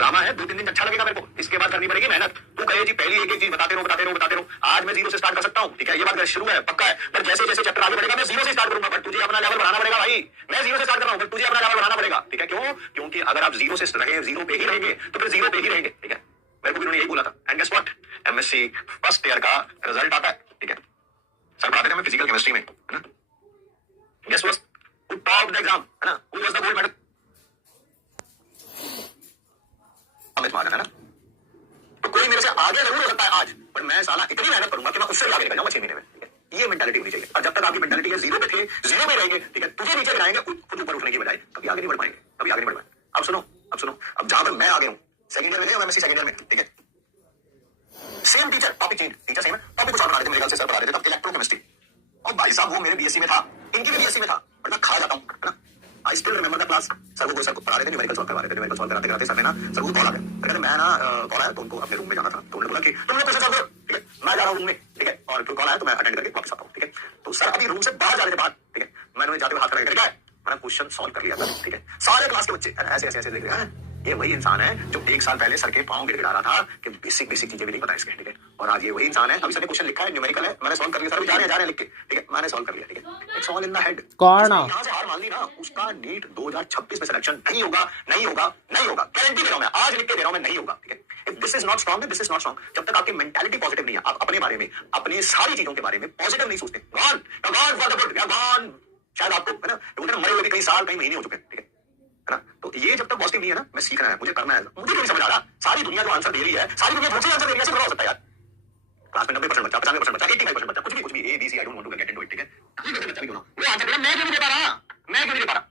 Drama है, 2-3 दिन अच्छा लगेगा मेरे को, इसके बाद करनी पड़ेगी मेहनत। तू कहे जी पहली एक चीज बताते रहो। आज मैं 0 से स्टार्ट कर सकता हूँ, ठीक है, ये बात शुरू है, पक्का है, पर जैसे जैसे चैप्टर आगे बढ़ेगा मैं 0 से स्टार्ट करूंगा, बट तुझे अपना लेवल बढ़ाना पड़ेगा भाई। मैं 0 से स्टार्ट कर रहा हूँ, बट तुझे अपना लेवल बढ़ाना पड़ेगा, ठीक है। क्यों? क्योंकि अगर आप 0 से रहे, 0 पे ही रहेंगे तो फिर 0 पे ही रहेंगे, ठीक है। मेरे को भी उन्होंने यही बोला था। And guess what, MSc first year का रिजल्ट आता है, ठीक है। सर पढ़ाते थे हमें फिजिकल केमिस्ट्री में, है ना। Guess what, who topped the exam, है ना, who was the gold medal, Amit Mahajan, है ना। तो कोई मेरे से आगे जरूर हो सकता है आज, पर मैं साला इतनी मेहनत करूंगा कि मैं उससे भी आगे निकल जाऊंगा 6 महीने में, ठीक है। ये मेंटालिटी होनी चाहिए। और जब तक आपकी मेंटालिटी है 0 पे थे, 0 में रहेंगे, ठीक है, तुझे नीचे गिराएंगे, खुद ऊपर उठने की बजाय कभी आगे नहीं बढ़ पाएंगे, कभी आगे नहीं बढ़ पाएंगे। अब सुनो, अब जहां पर मैं आगे हूं, सेकंड ईयर में थे, एमएससी सेकंड ईयर में, ठीक है। Same teacher, topic change, teacher same है, टॉपिक कुछ और बना रहे थे, मेरे ख्याल से सर बता रहे थे तब इलेक्ट्रोकेमिस्ट्री। और भाई साहब वो मेरे बीएससी में था, इनकी भी बीएससी में था, बट मैं खा जाता हूं, है ना। I still remember the class. Sir को पढ़ा रहे थे, न्यूमेरिकल सॉल्व करवा रहे थे, न्यूमेरिकल सॉल्व कराते सर ने ना, सर को कॉल आ गया, कहते मैं ना कॉल आया तो उनको अपने रूम में जाना था, तो उन्होंने बोला कि तुम लोग कैसे जाओगे, ठीक है, मैं जा रहा हूँ रूम में, ठीक है, और फिर कॉल आया तो मैं अटेंड करके वापस आता हूँ, ठीक है। तो सर अभी रूम से बाहर जा रहे थे, बाहर, ठीक है, मैंने जाते हुए हाथ खड़ा करके मैंने क्वेश्चन सॉल्व कर लिया था, ठीक है। सारे क्लास के बच्चे ऐसे ऐसे ऐसे देख रहे हैं, ये वही इंसान है जो 1 साल पहले सर के पांव गिड़गिड़ा रहा था कि बेसिक चीजें भी नहीं पता इसके, ठीक है। और आज ये वही इंसान है, अभी सर ने क्वेश्चन लिखा है, न्यूमेरिकल है, मैंने सॉल्व कर लिया, सर जा रहे हैं लिख के, ठीक है, मैंने सॉल्व कर लिया, ठीक है। It's all in the head. कौन यहाँ से हार मान ली ना, उसका नीट 2026 में सिलेक्शन नहीं होगा, गारंटी दे रहा हूं मैं, आज लिख के दे रहा हूं मैं, नहीं होगा, ठीक है। If this is not strong, this is not strong, जब तक आपकी मेंटालिटी पॉजिटिव नहीं है, आप अपने बारे में, अपनी सारी चीजों के बारे में पॉजिटिव नहीं सोचते, गॉन फॉर द गुड, शायद आपको, है ना, मरे हुए भी कई साल कई महीने हो चुके हैं, ठीक है ना। तो ये जब तक पॉजिटिव नहीं है ना, मैं सीखना है, मुझे करना है, मुझे नहीं समझ आ रहा, सारी दुनिया जो आंसर दे रही है, सारी दुनिया मुझे आंसर दे रही है, हो सकता है यार। क्लास में 90% बच्चा, 95% बच्चा, 85% बच्चा, कुछ भी A B C, I don't want to get into it, ठीक है। बच्चा भी क्यों ना वो आंसर दे रहा, मैं क्यों नहीं दे पा रहा,